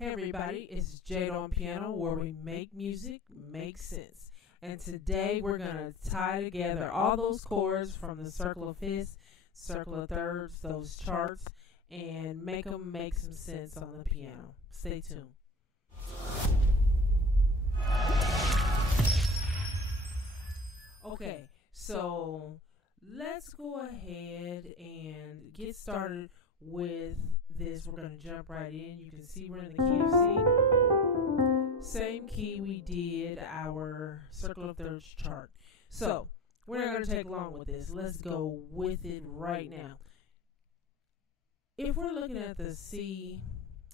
Hey everybody, it's Jada on piano, where we make music make sense. And today we're going to tie together all those chords from the circle of fifths, circle of thirds, those charts, and make them make some sense on the piano. Stay tuned. Okay, so let's go ahead and get started with this. We're going to jump right in. You can see we're in the key of C. Same key we did our circle of thirds chart. So we're not going to take long with this. Let's go with it right now. If we're looking at the C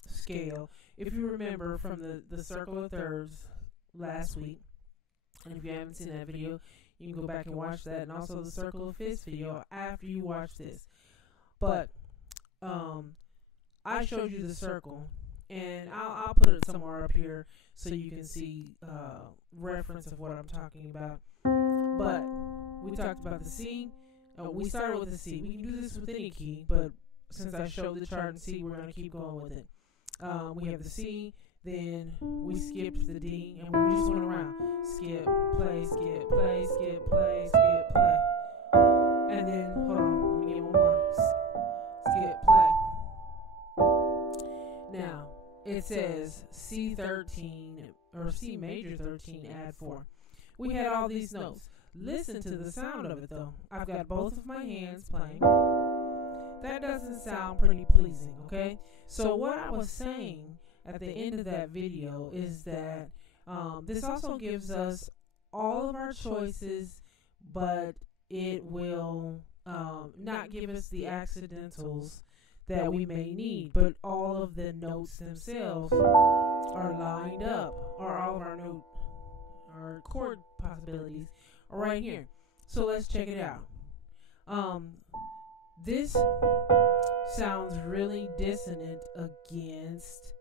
scale, if you remember from the circle of thirds last week, and if you haven't seen that video, you can go back and watch that, and also the circle of fifths video after you watch this. But I showed you the circle, and I'll put it somewhere up here so you can see reference of what I'm talking about. But we talked about the C. We started with the C. We can do this with any key, but since I showed the chart in C, we're going to keep going with it. We have the C, then we skipped the D, and we just went around. Skip, play, skip, play, skip, play, skip, play. And then, hold on, let me get one more. Skip, play. Now, it says C13, or C major 13, add 4. We had all these notes. Listen to the sound of it, though. I've got both of my hands playing. That doesn't sound pretty pleasing, okay? So what I was saying at the end of that video is that this also gives us all of our choices, but it will not give us the accidentals that we may need, but all of the notes themselves are lined up, or all of our chord possibilities are right here. So let's check it out. This sounds really dissonant against.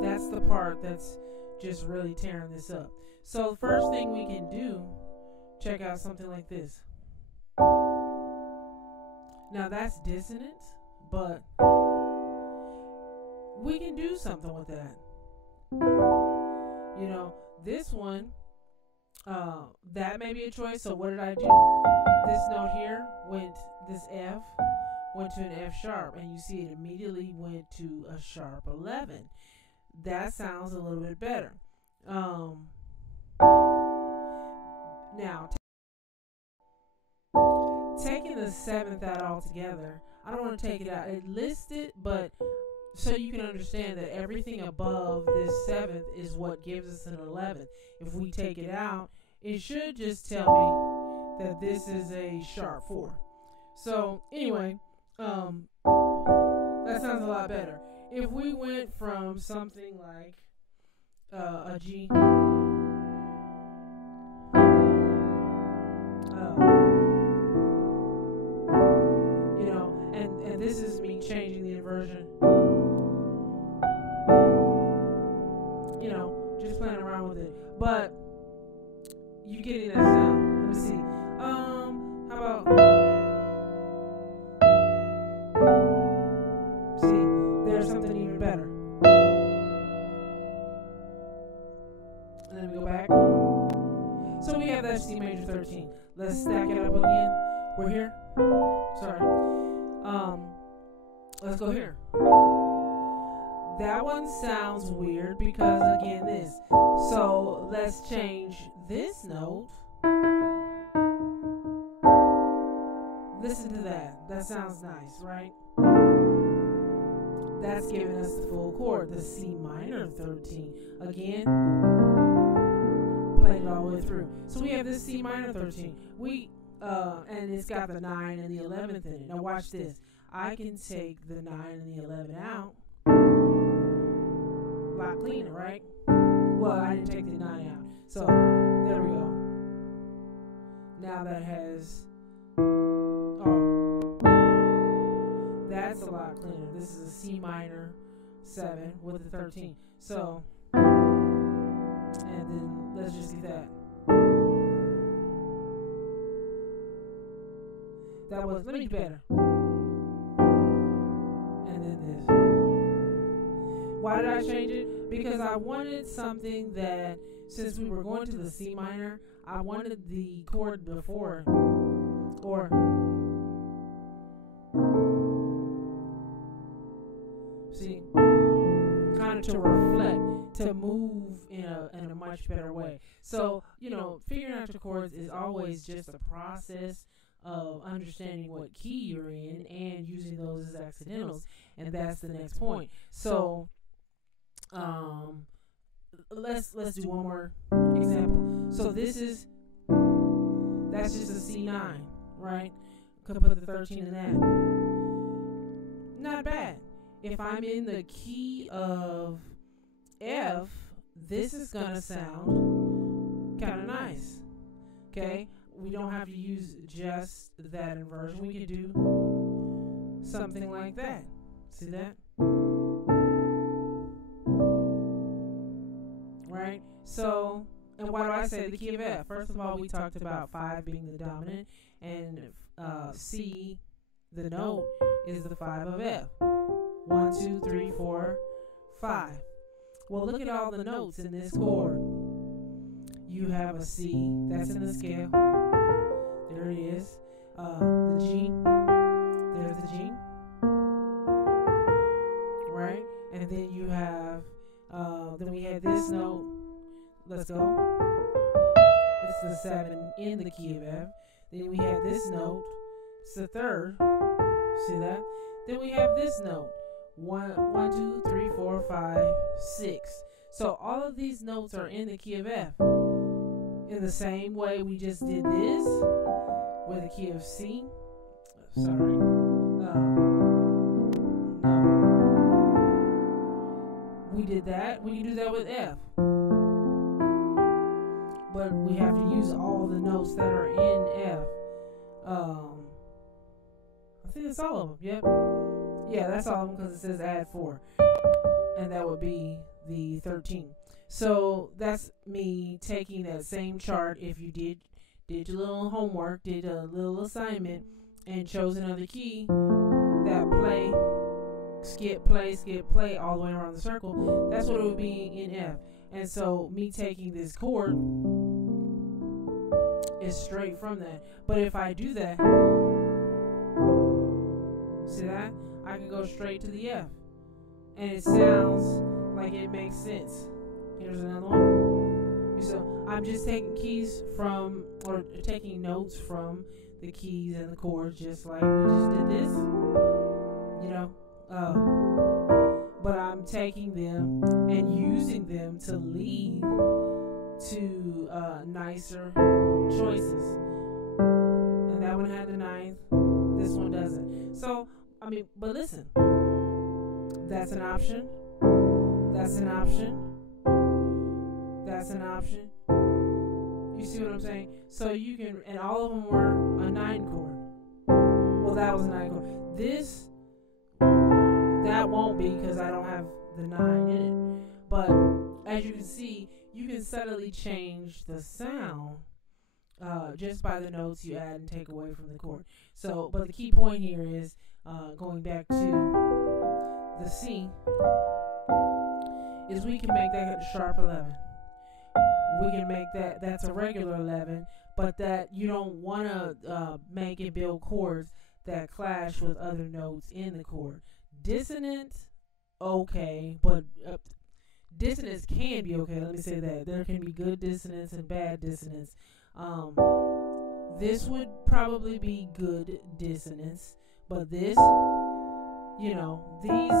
That's the part that's just really tearing this up. So the first thing we can do, check out something like this. Now that's dissonant, but we can do something with that. You know, this one, that may be a choice. So what did I do? This note here this F went to an F sharp, and you see it immediately went to a sharp 11. That sounds a little bit better. Now, taking the seventh out altogether, I don't want to take it out. It lists it, but so you can understand that everything above this seventh is what gives us an 11th. If we take it out, it should just tell me that this is a sharp 4. So anyway, that sounds a lot better. If we went from something like a G, you know, and this is me changing the inversion, you know, just playing around with it. But you getting that sound? Let me see. How about? See, there's something even better. And then we go back. So we have that C major 13. Let's stack it up again. We're here. Sorry. Let's go here. That one sounds weird because, again, this. So let's change this note. Listen to that. That sounds nice, right? That's giving us the full chord, the C minor 13. Again, played it all the way through. So we have this C minor 13. And it's got the 9 and the 11th in it. Now watch this. I can take the 9 and the 11 out. A lot cleaner, right? Well, I didn't take the 9 out. So there we go. Now that has, that's a lot cleaner. This is a C minor 7 with a 13. So, and then let's just get that. That was, let me do better. And then this. why did I change it? Because I wanted something that, since we were going to the C minor, I wanted the chord before, or see, kind of to reflect, to move in a much better way. So, you know, figuring out your chords is always just a process of understanding what key you're in and using those as accidentals, and that's the next point. So, let's do one more example. So that's just a C9, right? Could put the 13 in that. Not bad. If I'm in the key of F, this is gonna sound kind of nice. Okay, we don't have to use just that inversion. We can do something like that. See that? Right? So, and why do I say the key of F? First of all, we talked about 5 being the dominant, and C, the note, is the 5 of F. 1, 2, 3, 4, 5. Well, look at all the notes in this chord. You have a C, that's in the scale. There it is. The G, there's the G. Right? And then you have, then we had this note. Let's go. It's the 7 in the key of F. Then we have this note. It's the 3rd. See that? Then we have this note. 1, 2, 3, 4, 5, 6. So all of these notes are in the key of F. In the same way we just did this with the key of C. Sorry. No. We did that. We can do that with F. But we have to use all the notes that are in F. I think that's all of them. Yep. Yeah, that's all of them because it says add 4. And that would be the 13. So that's me taking that same chart. If you did your little homework, did a little assignment, and chose another key, that play, skip, play all the way around the circle, that's what it would be in F. And so me taking this chord is straight from that. But if I do that, see that? I can go straight to the F. And it sounds like it makes sense. Here's another one. So I'm just taking keys from, or taking notes from the keys and the chords, just like we just did this. You know? But I'm taking them and using them to lead to nicer choices. And that one had the 9th. This one doesn't. So, I mean, but listen. That's an option. That's an option. That's an option. You see what I'm saying? So you can, and all of them were a 9 chord. Well, that was a 9 chord. This, that won't be because I don't have the 9 in it. But as you can see, you can subtly change the sound just by the notes you add and take away from the chord. So, but the key point here is going back to the C, is we can make that a sharp 11. We can make that's a regular 11, but that you don't want to make it build chords that clash with other notes in the chord. Dissonant, okay, but dissonance can be okay. Let me say that. There can be good dissonance and bad dissonance. This would probably be good dissonance, but this, you know, these,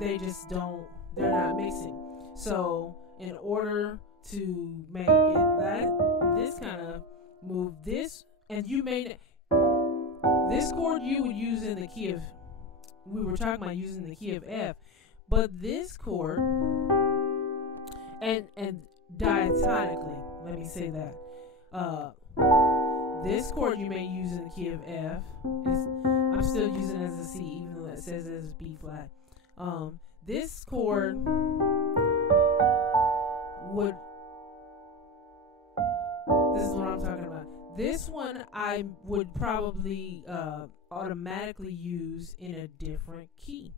they just don't, they're not mixing. So in order to make it this kind of move, this, and you made this chord you would use in the key of, we were talking about using the key of F, but this chord, and diatonically, let me say that, this chord you may use in the key of F. I'm still using it as a C, even though it says it as B flat. This chord would, this is what I'm talking about. This one I would probably automatically use in a different key.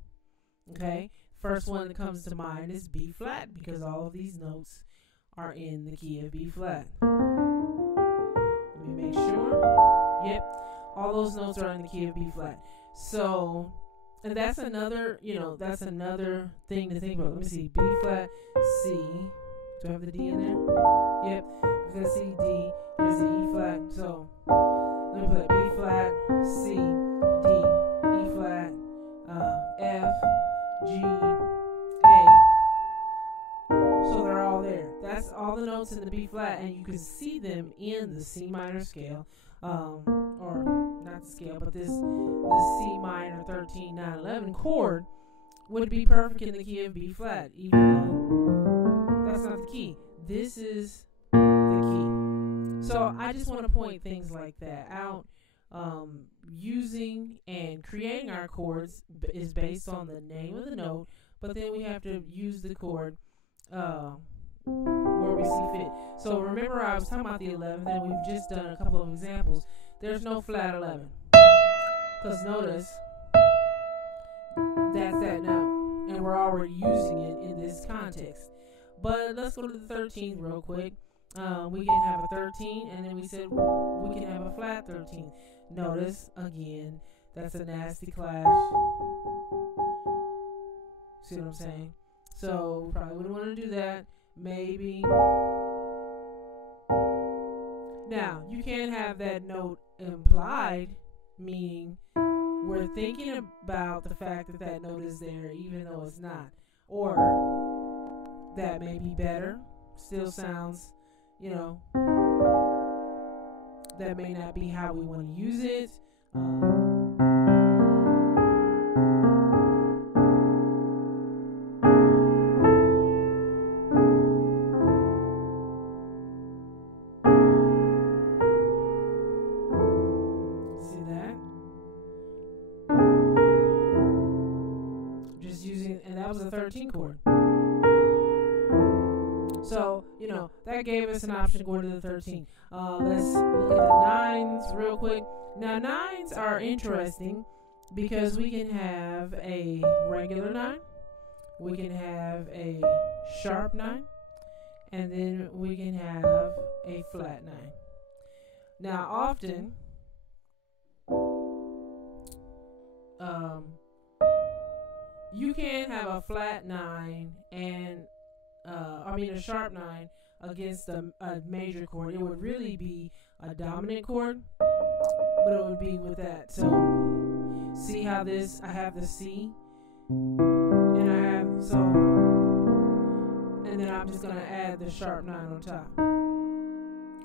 Okay? first one that comes to mind is B flat, because all of these notes are in the key of B flat. Let me make sure. Yep, all those notes are in the key of B flat. So, and that's another, that's another thing to think about. Let me see, B flat, C. Do I have the D in there? Yep, if I see D, here's the E flat. So, let me put B flat, C, D, E flat, F, G, A. So they're all there. That's all the notes in the B flat, and you can see them in the C minor scale, or not the scale, but this C minor 13, 9, 11 chord would be perfect in the key of B flat, even though that's not the key. This is the key. So I just want to point things like that out. Using and creating our chords is based on the name of the note, but then we have to use the chord where we see fit. So remember, I was talking about the 11th, and we've just done a couple of examples. There's no flat 11, because notice that's that note, and we're already using it in this context. But let's go to the 13th real quick. We can have a 13, and then we said we can have a flat 13. Notice, again, that's a nasty clash. See what I'm saying? So, probably wouldn't want to do that. Maybe. Now, you can have that note implied, meaning we're thinking about the fact that that note is there even though it's not. Or, that may be better. Still sounds, that may not be how we want to use it. See that? Just using, and that was a 13 chord. So, that gave us an option going to the 13. Let's look at the 9s real quick. Now, 9s are interesting because we can have a regular 9, we can have a sharp 9, and then we can have a flat 9. Now, often, you can have a flat 9 and a sharp 9 against a major chord. It would really be a dominant chord, but it would be with that. So, see how this, I have the C, and I have, and then I'm just going to add the sharp 9 on top.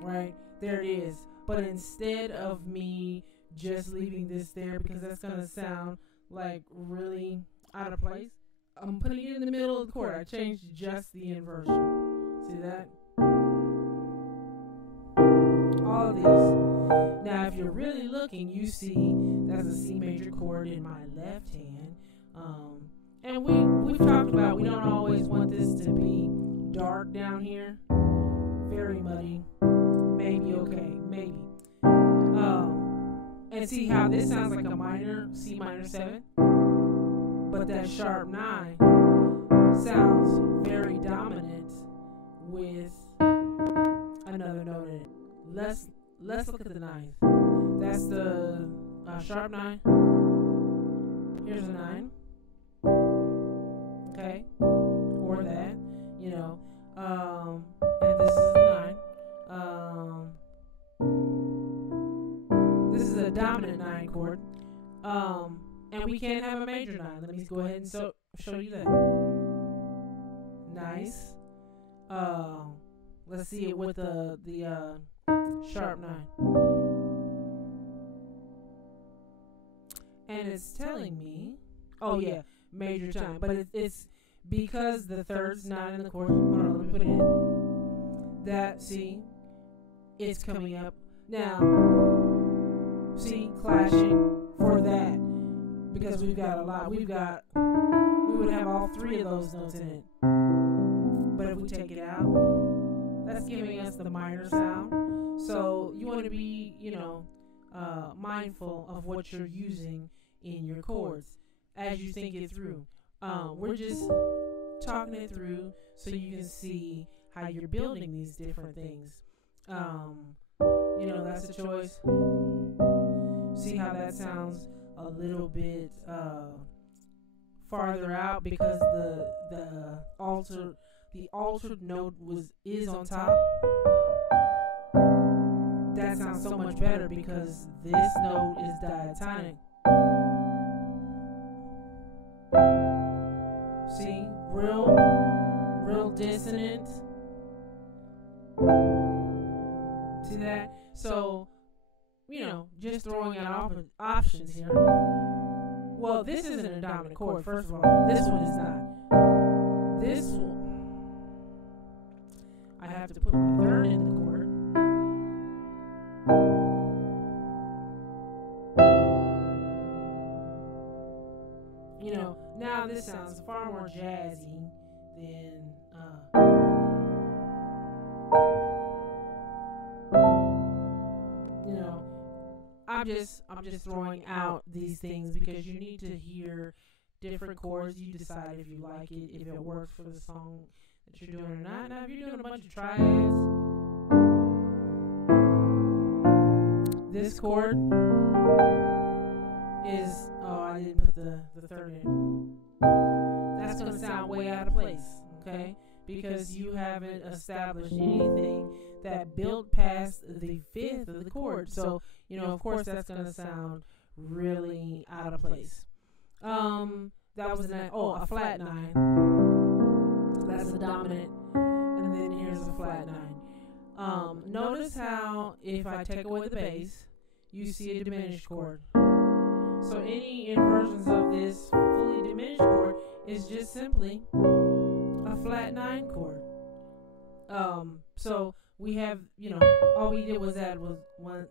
Right? There it is. But instead of me just leaving this there, because that's going to sound like really out of place, I'm putting it in the middle of the chord. I changed just the inversion. See that? All of these. Now, if you're really looking, you see that's a C major chord in my left hand. And we've talked about we don't always want this to be dark down here. Very muddy. Maybe okay. Maybe. And see how this sounds like a minor, C minor 7? But that sharp 9 sounds very dominant with another note in it. Let's look at the 9th. That's the sharp 9. Here's a 9. Okay, or that, and this is the 9. This is a dominant 9 chord. And we can have a major 9. Let me go ahead and show you that. Nice. Let's see it with the sharp 9. And it's telling me, oh yeah, major time. But it's because the third's not in the chord. Hold on, let me put it in. That, see, it's coming up. Now, see, clashing for that. Because we've got a lot. We would have all 3 of those notes in it. But if we take it out, that's giving us the minor sound. So you want to be, mindful of what you're using in your chords as you think it through. we're just talking it through so you can see how you're building these different things. That's a choice. See how that sounds a little bit farther out because the altered note is on top. That sounds so much better because this note is diatonic. See, real dissonant. See that? So, just throwing out options here. Well, this isn't a dominant chord, first of all. This one is not. This one, I have to put my third in the chord. Now this sounds far more jazzy than I'm just throwing out these things because you need to hear different chords. You decide if you like it, if it works for the song that you're doing or not. Now, if you're doing a bunch of triads, this chord is, I didn't put the third in. That's going to sound way out of place, okay? Because you haven't established anything that built past the fifth of the chord. So, of course, that's going to sound really out of place. That was a flat 9. That's a dominant. And then here's a flat 9. Notice how if I take away the bass, you see a diminished chord. So any inversions of this fully diminished chord is just simply a flat 9 chord. So we have, all we did was add was one.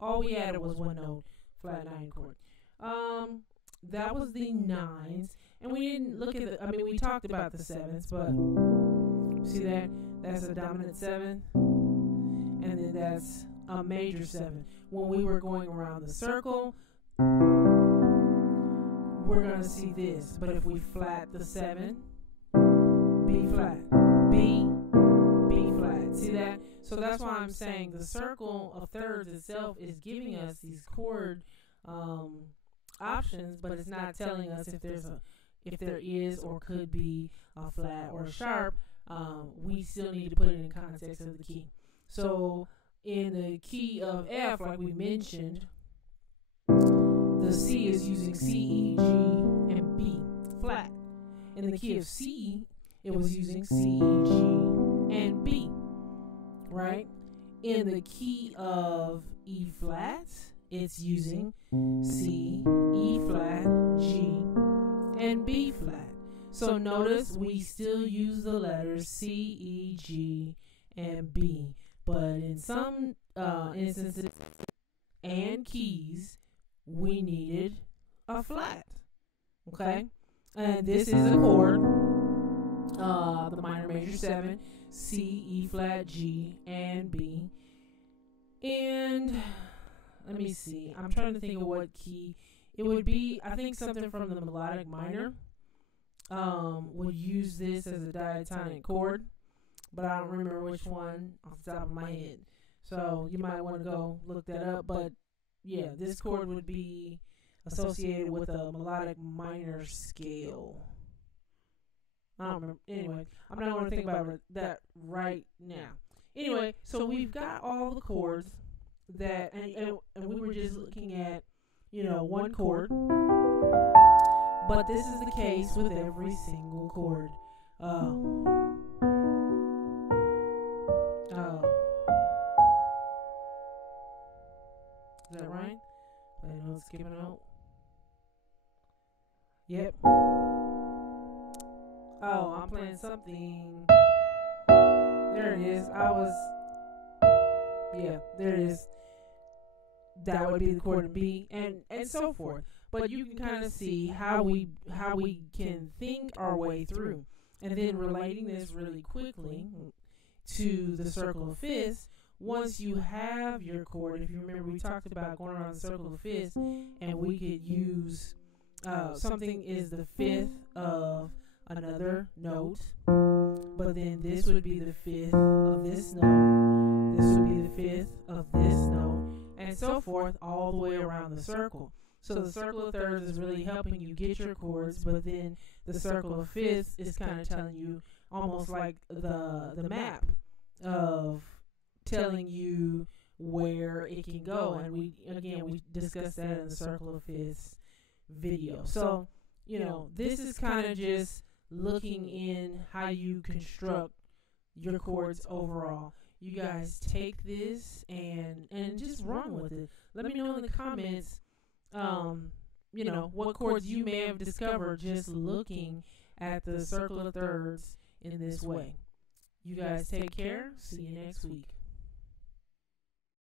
All we added was one note, flat 9 chord. That was the 9s, and we didn't look at we talked about the 7s, but see that? That's a dominant 7, and then that's a major 7. When we were going around the circle, we're going to see this, but if we flat the 7, B flat, B flat, see that? So that's why I'm saying the circle of thirds itself is giving us these chord options, but it's not telling us if there is or could be a flat or a sharp. We still need to put it in context of the key. So in the key of F, like we mentioned, the C is using C, E, G, and B flat. In the key of C, it was using C, E, G, and B. Right? In the key of E flat, it's using C, E flat, G, and B flat. So notice we still use the letters C, E, G, and B. But in some instances and keys, we needed a flat. Okay? And this is a chord, the minor major 7. C, E flat, G, and B. And let me see. I'm trying to think of what key it would be. I think something from the melodic minor would use this as a diatonic chord, but I don't remember which one off the top of my head. So you might want to go look that up. But yeah, this chord would be associated with a melodic minor scale. I don't remember. Anyway, I'm not going to think about that right now. Anyway, so we've got all the chords that, and we were just looking at, one chord. But this is the case with every single chord. Is that right? Play a note, skip a note. Yep. Oh, I'm playing something. There it is. There it is. That would be the chord in B, and so forth. But you can kind of see how we can think our way through, and then relating this really quickly to the circle of fifths. Once you have your chord, if you remember, we talked about going around the circle of fifths, and we could use something is the fifth of another note, but then this would be the fifth of this note, this would be the fifth of this note, and so forth all the way around the circle. So the circle of thirds is really helping you get your chords, but then the circle of fifths is kind of telling you almost like the map of telling you where it can go. And we discussed that in the circle of fifths video. So, this is kind of just looking in how you construct your chords overall. You guys take this and just run with it. Let me know in the comments what chords you may have discovered just looking at the circle of thirds in this way. You guys take care. See you next week.